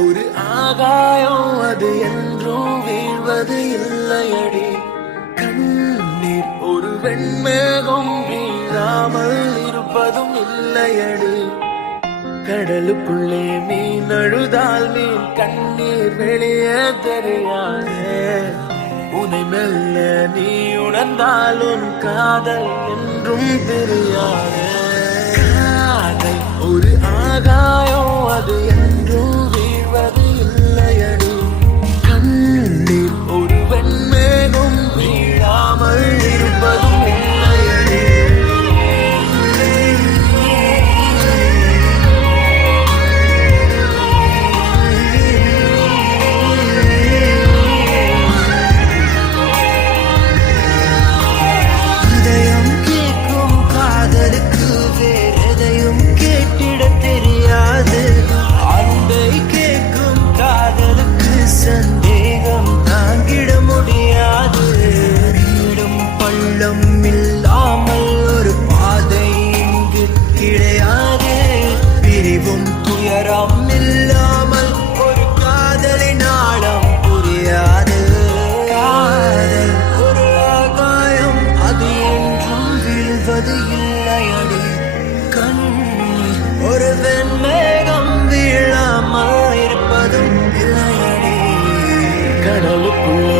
ஒரு ஆகாயம் அது என்றும் வீழ்வது இல்லையடி. கண்ணீர் ஒரு வெண்மேகம் வீழாமல் இருப்பதும் இல்லையடி. கடலுக்குள்ளே மீன் அழுதால் மீன் கண்ணீர் வெளியே தெரியாது. உன்னை மெல்ல நீ உணர்ந்தால் உன் காதல் என்றும் தெரியாது. காதல் ஒரு ஆகாயம் அது என்றும் வீழ்வது இல்லையடி. கண்ணீர் ஒரு வெண்மேகம் வீழாமல் இருப்பதும் இல்லையடி. இதயம் கேட்கும் காதலுக்கு வேறெதையும் கேட்டிட தெரியாது. அன்பை கேட்கும் காதலுக்கு சந்தேகம் தாங்கிட முடியாது. வீடும் பள்ளம் இல்லாமல் ஒரு பாதை இங்கு கிடையாது. பிரிவும் துயரம் இல்லாமல் ஒரு காதலின் ஆழம் புரியாது. காதல் ஒரு ஆகாயம் அது என்றும் வீழ்வது இல்லையடி. கண்ணீர் ஒரு வெண்மேகம் வீழாமல் இருப்பதும் இல்லையடி. கடலுக்குள்ளே